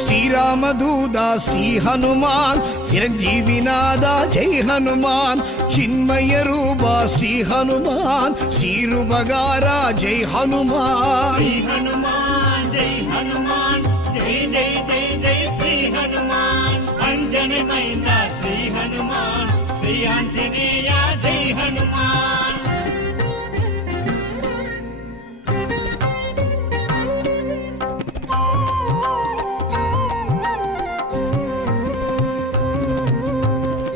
శ్రీరామదూదా శ్రీ హనుమాన్ చిరంజీవినాదా జై హనుమాన్ చిన్మయ రూపా శ్రీ హనుమాన్ శ్రీరుబగారా జై హనుమాన్ జై హనుమాన్ జై జై జై జై శ్రీ హనుమాన్ అంజనమైంద శ్రీ హనుమాన్ శ్రీ ఆంజనేయ జై హనుమాన్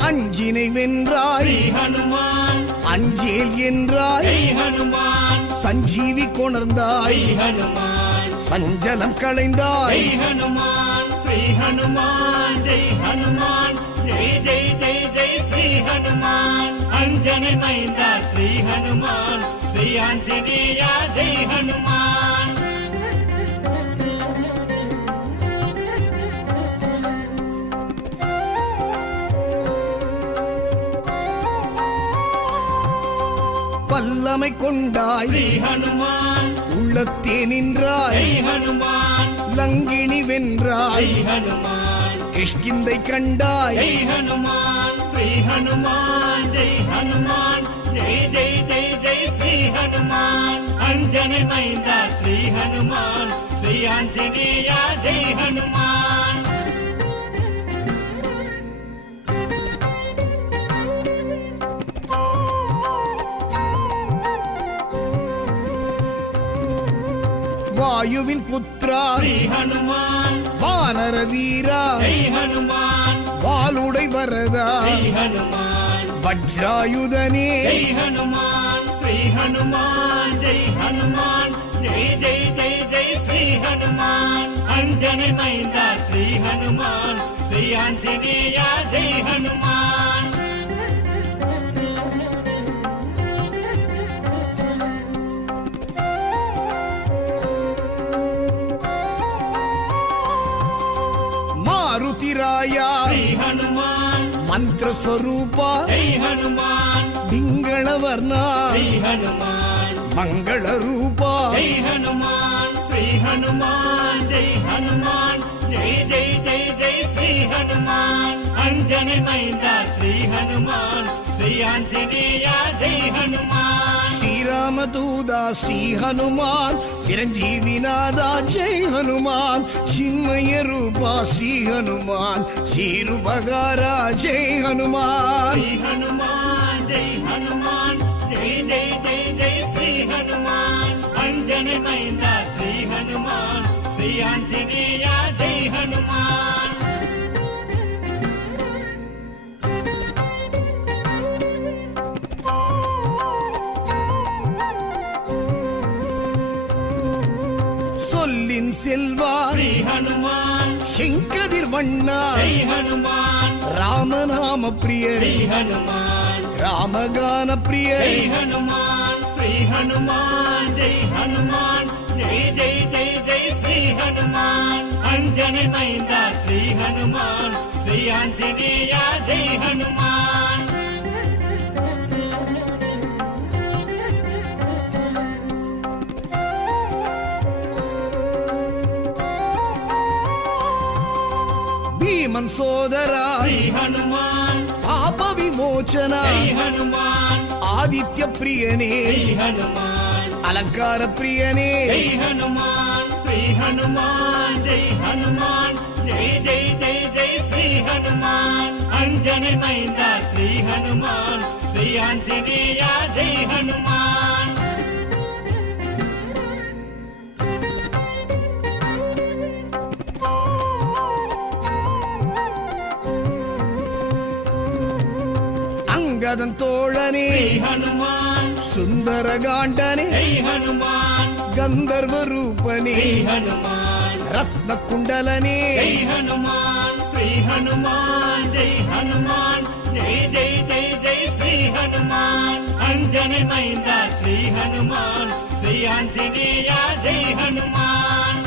அஞ்சினை வென்றாய் ஹனுமான் அஞ்சேல் என்றாய் ஹனுமான் சஞ்சீவி கொணர்ந்தாய் ஹனுமான் சஞ்சலம் களைந்தாய் ஹனுமான் ஸ்ரீ ஹனுமான் ஜெய் ஹனுமான் ஜெய் ஜெய் ஜெய் ஜெய் ஸ்ரீ ஹனுமான் அஞ்சனை மைந்தா ஸ்ரீ ஹனுமான் ஸ்ரீ ஆஞ்சநேயா ஜெய் ஹனுமான் வல்லமை கொண்டாய் ஸ்ரீ ஹனுமான் உள்ளத்தே நின்றாய் ஜெய் ஹனுமான் லங்கினி வென்றாய் ஜெய் ஹனுமான் கிஷ்கிந்தை கண்டாய் ஜெய் ஹனுமான் ஸ்ரீ ஹனுமான் ஜெய் ஹனுமான் ஜெய் ஜெய் ஜெய் ஜெய் ஸ்ரீ ஹனுமான் அஞ்சனை மைந்தா ஸ்ரீ ஹனுமான் ஸ்ரீ ஆஞ்சநேயா ஜெய் ஹனுமான் வாயுவின் புத்ரா ஸ்ரீ ஹனுமான் வானர வீரா ஜெய் ஹனுமான் வாளுடை வரதா ஜெய் ஹனுமான் வஜ்ராயுதனே ஜெய் ஹனுமான் ஸ்ரீ ஹனுமான் ஜெய் ஹனுமான் ஜெய் ஜெய் ஜெய் ஜெய் ஸ்ரீ ஹனுமான் அஞ்சனை மைந்தா ஸ்ரீ ஹனுமான் ஸ்ரீ ஆஞ்சநேயா ஜெய் ஹனுமான் మారుతిరాయా శ్రీ హనుమాన్ మంత్ర స్వరూప జై హనుమాన్ పింగళ వర్ణ శ్రీ హనుమాన్ మంగళ రూప జై హనుమాన్ శ్రీ హనుమాన్ జై హనుమాన్ జై జై జై జై శ్రీ హనుమాన్ అంజని మైందా శ్రీ హనుమాన్ శ్రీ ఆంజనేయ జై హనుమాన్ శ్రీరామదూదా శ్రీ హనుమాన్ చిరంజీవినాదా జై హనుమాన్ చిన్మయ రూపా శ్రీ హనుమాన్ శ్రీరుబగారా జై హనుమాన్ శ్రీ హనుమాన్ జై హనుమాన్ జై జై జై జై శ్రీ హనుమాన్ అంజని మైందా శ్రీ హనుమాన్ శ్రీ ఆంజనేయ జై హనుమాన్ சொல்லின் செல்வா శ్రీ హనుమాన్ செங்கதிர் வண்ணா జై హనుమాన్ ராமநாம பிரிய శ్రీ హనుమాన్ ராமகான பிரிய జై హనుమాన్ శ్రీ హనుమాన్ జై హనుమాన్ జై జై జై జై శ్రీ హనుమాన్ అంజని మైందా శ్రీ హనుమాన్ శ్రీ ఆంజనేయ జై హనుమాన్ భీమన్ సోదరా శ్రీ హనుమాన్ పాప విమోచన జై హనుమాన్ ఆదిత్య ప్రియనే జై హనుమాన్ అలంకార ప్రియనే జై హనుమాన్ శ్రీ హనుమాన్ జై హనుమాన్ జై జై జై జై శ్రీ హనుమాన్ అంజని మైందా శ్రీ హనుమాన్ శ్రీ ఆంజనేయ జై హనుమాన్ అంగదన్ తోழனே శ్రీ హనుమాన్ సుందరగాండనే జై హనుమాన్ గంధర్వ రూపనే జై హనుమాన్ రత్న కుండలనే జై హనుమాన్ శ్రీ హనుమాన్ జై హనుమాన్ జై జై జై జై శ్రీ హనుమాన్ అంజని మైందా శ్రీ హనుమాన్ శ్రీ ఆంజనేయ జై హనుమాన్